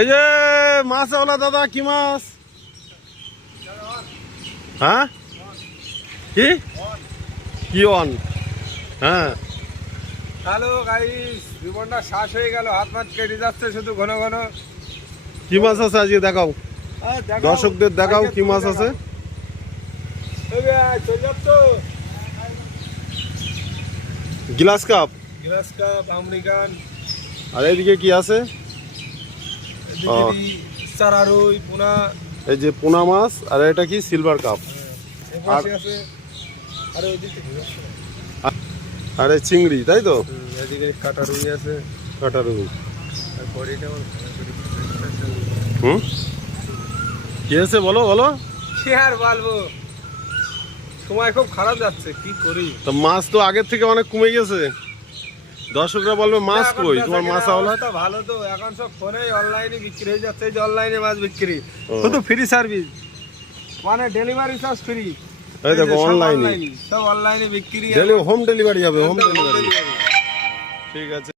এই যে মাছওয়ালা দাদা, কি মাছ? হ্যাঁ, কি কি অন? হ্যাঁ, হ্যালো গাইস, জীবনটা শ্বাস হয়ে গেল, হাত মাছ কেটে যাচ্ছে শুধু ঘন ঘন। কি মাছ আছে আজকে দেখাও, দর্শকদের দেখাও কি মাছ আছে। Glass cup, glass cup, American, আর এইদিকে কি আছে? চারা রুই, পোনা, এই যে পোনা মাছ, আর এটা কি সিলভার কাপ, এপাশে আছে, আর ওইদিকে আর এই চিংড়ি, তাই তো? এদিকে কাটা রুই আছে, কাটা রুই। আর বড়িটা কি আছে বলো বলো। কি আর বলবো, সময় খুব খারাপ যাচ্ছে, কি করি। তো মাছ তো আগের থেকে অনেক কমে গেছে, দর্শকরা বলবে মাছ কই তোমার? মাছওয়ালা ভালো তো, এখন সব ফোনে অনলাইনে বিক্রি হয়ে যাচ্ছে, এই যে অনলাইনে মাছ বিক্রি, শুধু ফ্রি সার্ভিস, মানে ডেলিভারি চার্জ ফ্রি। এই দেখো অনলাইনে, সব অনলাইনে বিক্রি, হোম ডেলিভারি হবে, হোম ডেলিভারি। ঠিক আছে।